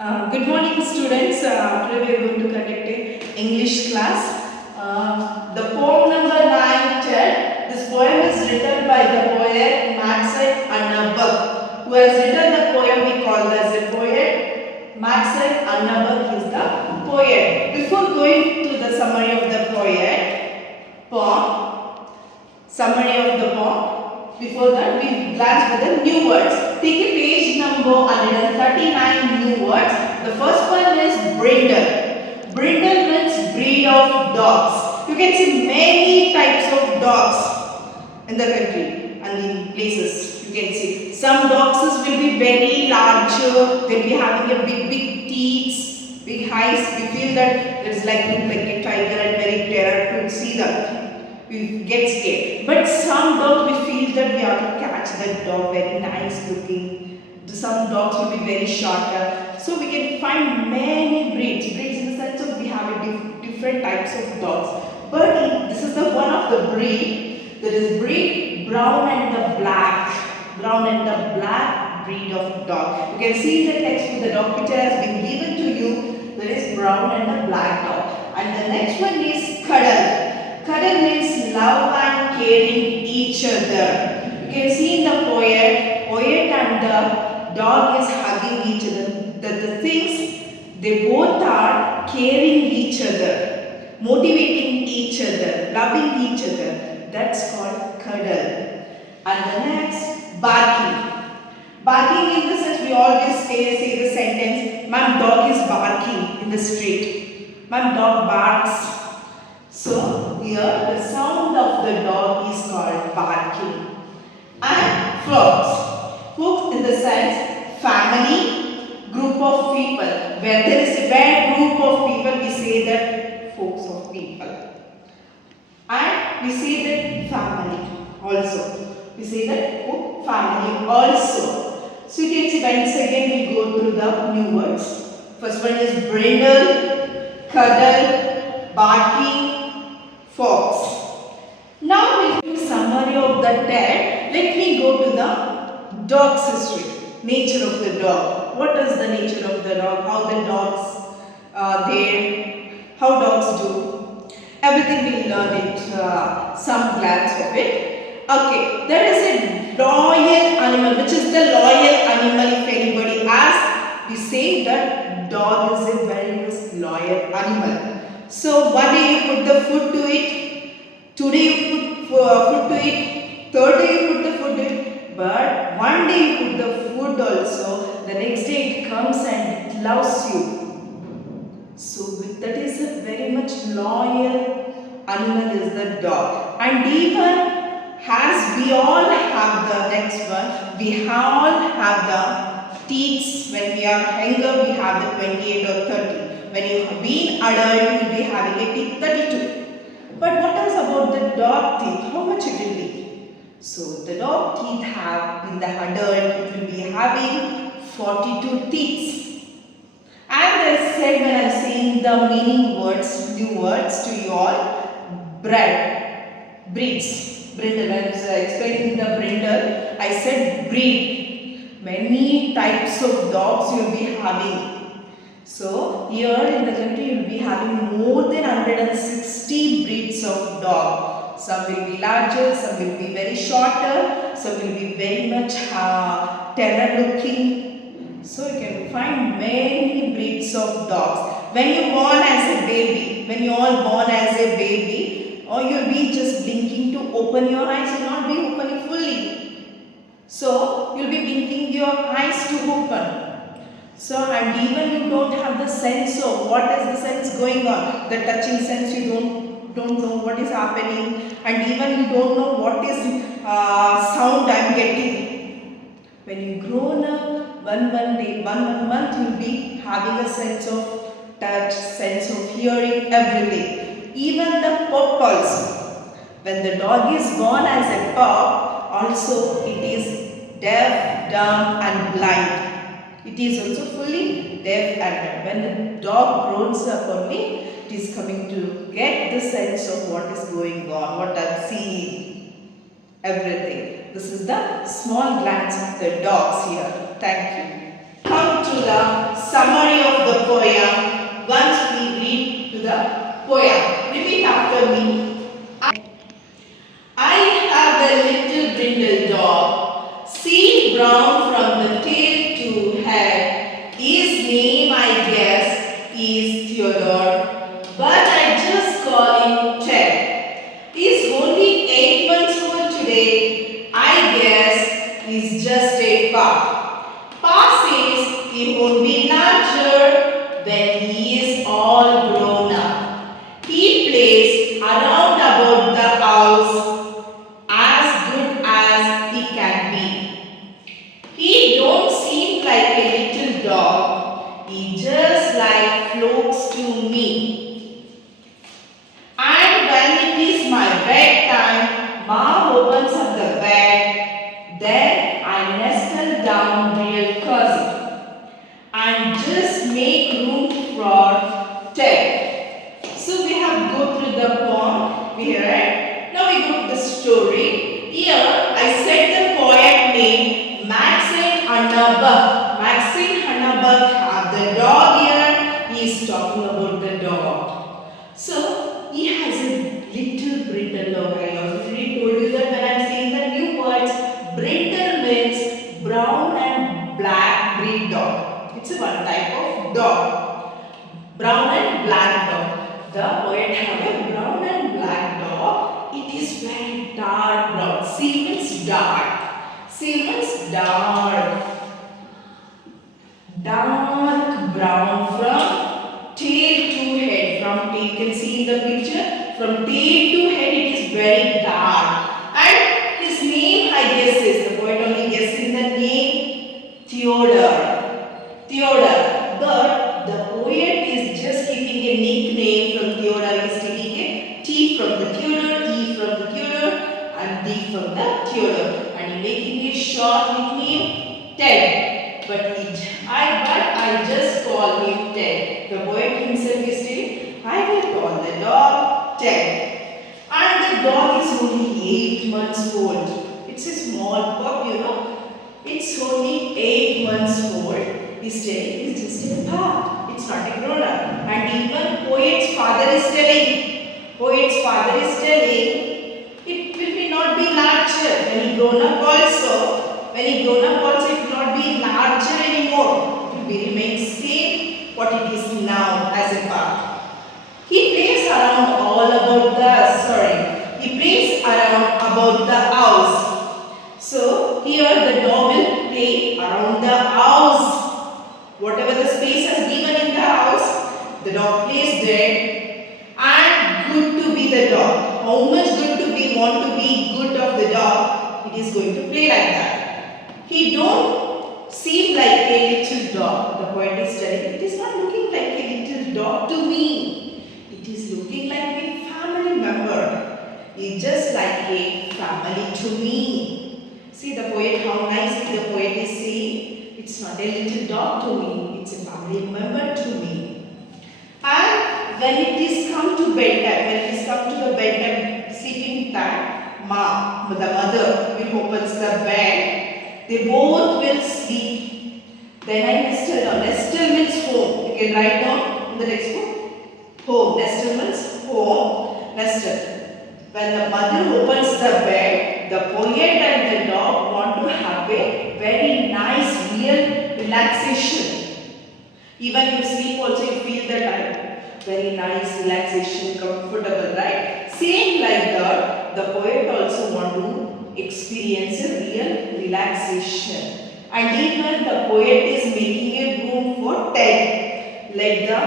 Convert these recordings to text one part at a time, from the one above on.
Good morning, students. Today we are going to conduct a English class. The poem number 9 10. This poem is written by the poet Maxwell Annabach. Who has written the poem we call as a poet. Maxwell Annabach is the poet. Before going to the summary of the poem, before that we glance with the new words. Take a page number 139 new words. The first one is brindle. Brindle means breed of dogs. You can see many types of dogs in the country and in places. You can see some dogs will be very larger. They'll be having a big teeth, big eyes. We feel that it's look like a tiger and very terror to see them. We get scared. But some dogs we feel that we have to catch that dog, very nice looking. Some dogs will be very shorter. So we can find many breeds. Breeds in the sense of we have a different types of dogs. But this is the one of the breed. That is breed brown and the black. Brown and the black breed of dog. You can see in the text with the dog picture has been given to you. That is brown and the black dog. And the next one is cuddle. Cuddle means love and caring each other. You can see in the poet and the dog is hugging each other. The things, they both are caring each other, motivating each other, loving each other. That's called cuddle. And the next, barking. Barking in the sense we always say the sentence, "Ma'am, dog is barking in the street." "Ma'am, dog barks." So here the sound of the dog is called barking. And flocks. Flocks in the sense family, group of people. Where there is a bad group of people, we say that flocks of people. And we say that family also. We say that family also. So you can see once again we go through the new words. First one is brindle, cuddle, barking, fox. Now we'll do summary of the text. Let me go to the dog's history. Nature of the dog. What is the nature of the dog? How the dogs are there? How dogs do? Everything we'll learn it. Some glance of it. Okay. There is a loyal animal. Which is the loyal animal? If anybody asks, we say that dog is a very loyal animal. So one day you put the food to it, today you put food to it, third day you put the food to it, but one day you put the food also, the next day it comes and it loves you. So that is a very much loyal animal is the dog. And even as we all have the next one, we all have the teeth. When we are younger, we have the 28 or 30. When you have been adult, you will be having a teeth 32. But what is about the dog teeth? How much it will be? So the dog teeth have in the adult, it will be having 42 teeth. And I said when I am saying the meaning words, new words to you all, breeds. Brindle. When I was explaining the brindle, I said breed. Many types of dogs you will be having. So here in the country you will be having more than 160 breeds of dog. Some will be larger, some will be very shorter, some will be very much terror looking. So you can find many breeds of dogs. When you born as a baby, when you all born as a baby, or you will be just blinking to open your eyes, you will not be opening fully. So you will be blinking your eyes to open. So and even you don't have the sense of what is the sense going on. The touching sense you don't know what is happening, and even you don't know what is sound I am getting. When you grown up, one month you will be having a sense of touch, sense of hearing, everything. Even the pup also. When the dog is born as a pup, also it is deaf, dumb and blind. It is also fully deaf and dumb. When the dog grows up only, it is coming to get the sense of what is going on, what I am seeing, everything. This is the small glance of the dogs here. Thank you. Come to the summary of the poem once we read to the poem. Repeat after me. I have a little brindle dog, sea brown from the tail to head. His name, I guess, is Theodore, but I just call him Ted. He's only 8 months old today. I guess he's just a pup. Pa says he won't be larger when he is all grown up. He plays around about the house as good as he can be. He don't seem like a little dog. He just like floats to me. And when it is my bedtime, Ma opens up the bed. Then I nestle down real cozy and just make room for Ted. So we have go through the poem. We read. Now we go to the story. Here I said the poet name Maxine Hannibal. Maxine Hannibal have the dog here. He is talking about the dog. So he has a little brindle dog. I already told you that when I am saying the new words, brindle means brown and black breed dog. It's a one type of dog. Brown and black dog. The poet have a brown and black dog. It is very dark brown. Sea means dark. Sea means dark. Dark brown from tail to head. From tail, you can see in the picture. From tail to head it is very dark. And his name I guess is, the poet only guessing the name Theodore. Theodore. But the poet is just keeping a nickname from Theodore. He is taking a T from the Theodore, E from the Theodore, and D from the Theodore. And he making a short nickname Ted. But I just call him Ted. The poet himself is saying, I will call the dog Ted. And the dog is only 8 months old. It's a small pup, you know. It's only 8 months old. He's telling it's just a pup. It's not a grown up. And even poet's father is telling, it will be not be larger. When he grown up also, it will not be larger anymore. It will be remain same what it is now as a pup. He plays around about the house. So here the dog will play around the house. Whatever the space has given in the house, the dog plays there. And good to be the dog. How much good to be, want to be good of the dog, it is going to play like that. He don't seem like a little dog. The poet is telling, it is not looking like a little dog to me. It is looking like a family member. He is just like a family to me. See the poet, how nicely the poet is saying, it's not a little dog to me, it's a family member to me. And when it is come to the bedtime, sleeping time, the mother will opens the bed. They both will sleep. Then I nestle down. Nestle means home. You can write down in the textbook. Home. Nestle means home. Nestle. When the mother opens the bed, the poet and the dog want to have a very nice, real relaxation. Even you sleep also, you feel that very nice relaxation, comfortable, right? Same like that, the poet also want to experience a real relaxation. And even the poet is making a room for Ted. Let the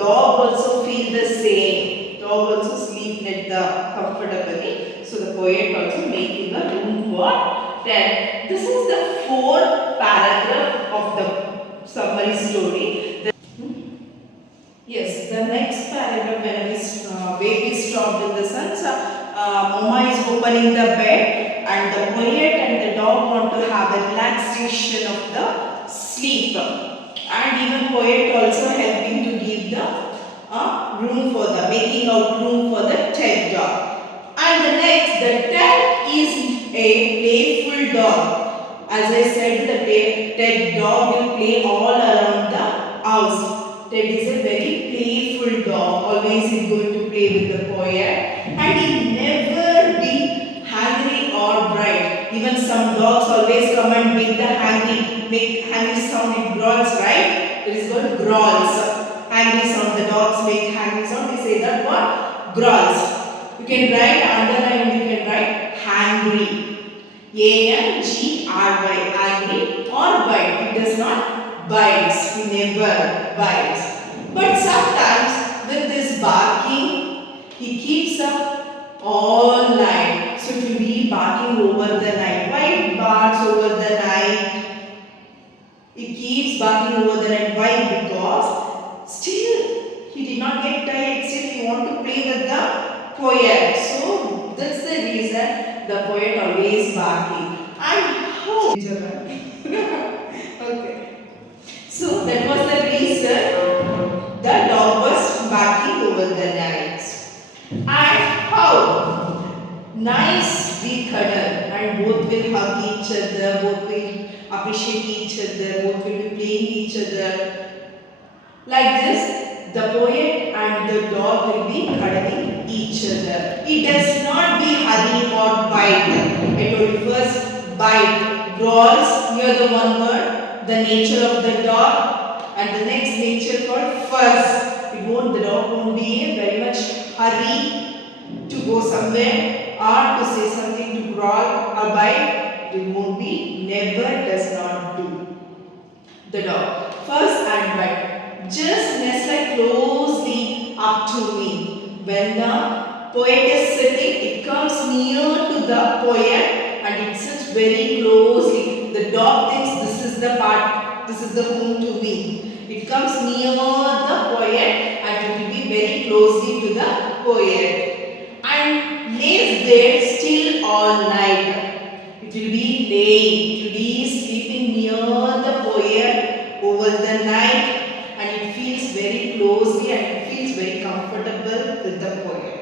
dog also feel the same. Dog also sleep let the comfortably. So the poet also making a room for Ted. This is the 4th paragraph of the summary story. Yes, the next paragraph, when baby stopped in the sun, Mama is opening the bed and the poet and the dog want to have a relaxation of the sleep. And even poet also helping to give the room for the, making out room for the Ted dog. And the next, the Ted is a playful dog. As I said, the Ted dog will play all around the house. Ted is a very playful dog. Always he is going to play with the poet, and he never be hungry or bright. Even some dogs always come and make the make hungry sound. It growls, right? It is called growls. Hungry sound. The dogs make hungry sound. We say that what? Growls. You can write underline. You can write hungry. A-N-G-R-Y, angry or bite. It does not bites. He never bites. But sometimes with this barking, he keeps up all night. So to be barking over the night. Why it barks over the night? It keeps barking over the night. Why? Because still he did not get tired. Still he want to play with the poet. So that's the reason the poet always barking. And how? Okay. So that was the reason the dog was barking over the night. And how? Nice we cuddle, and both will hug each other, both will appreciate each other, both will be playing each other. Like this, the poet and the dog will be cuddling each other. It does not be hurry or bite. I told you first, bite, growls, near the one word, the nature of the dog, and the next nature called fuzz. The dog won't be in very much hurry to go somewhere or to say something, to growl or bite. It won't be, never, does not do. The dog, fuzz and bite. Just nestle closely up to me. When the poet is sitting, it comes near to the poet and it sits very closely. The dog thinks this is the part, this is the home to me. It comes near the poet and it will be very closely to the poet. And lays there still all night. It will be laying, it will be sleeping near the poet over the night. And it feels very closely and it feels very comfortable with the poet.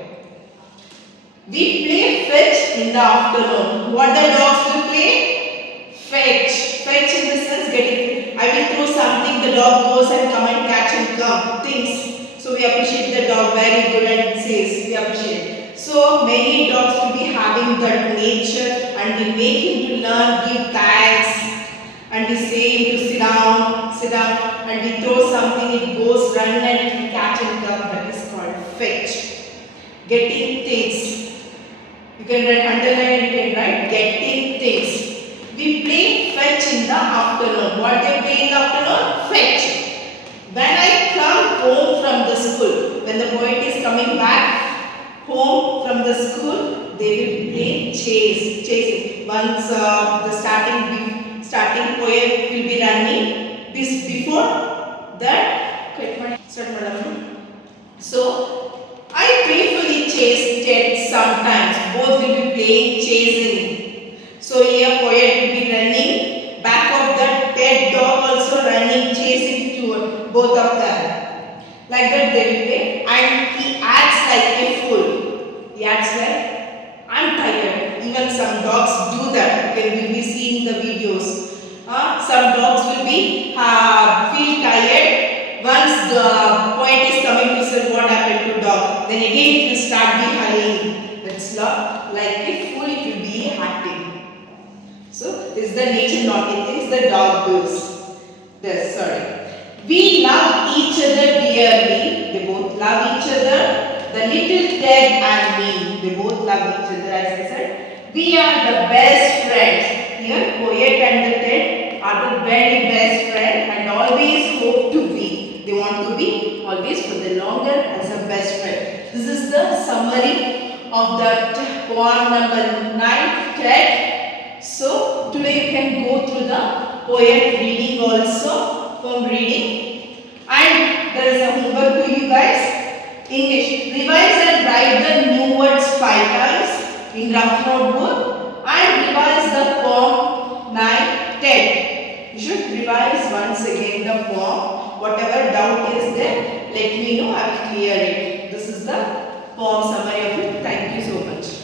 We play fetch in the afternoon. What the dogs will play? Fetch. Fetch in the sense getting. I will throw something, the dog goes and come and catch and come. Things. So we appreciate the dog very good and says we appreciate. So many dogs will be having that nature and we make him to learn, give thanks. And we say him to sit down, and we throw something, it goes, run and it will catch and come. That is called fetch. Getting things. You can write underline, you can write getting things. We play fetch in the afternoon. What they play in the afternoon? Fetch. When I come home from the school, when the poet is coming back home from the school, they will play chase. Chasing. Once the starting poet will be running. This before that, so I playfully chase Ted sometimes. Both will be playing chasing. So here poet will be running. Back of that Ted dog also running, chasing to both of them. Like that they will play. And he acts like a fool. He acts like, I'm tired. Even some dogs do that. You will be seeing the videos. Some dogs will be feel tired once the poet is coming to say what happened to dog. Then again it will start be hurrying. That's not like a fool, it will be acting. So this is the nature naughty things the dog does. We love each other dearly. They both love each other. The little Ted and me. They both love each other, as I said. We are the best friends. Here, poet and the Ted are the very best friend and always hope to be. They want to be always for the longer as a best friend. This is the summary of the poem number 9, Ted. So, today you can go through the poet reading also, poem reading. And there is a homework to you guys. English. Revise and write the new words 5 times in rough notebook and revise the poem 9, Ted. You should revise once again the poem. Whatever doubt is there, let me know. I will clear it. This is the poem summary of it. Thank you so much.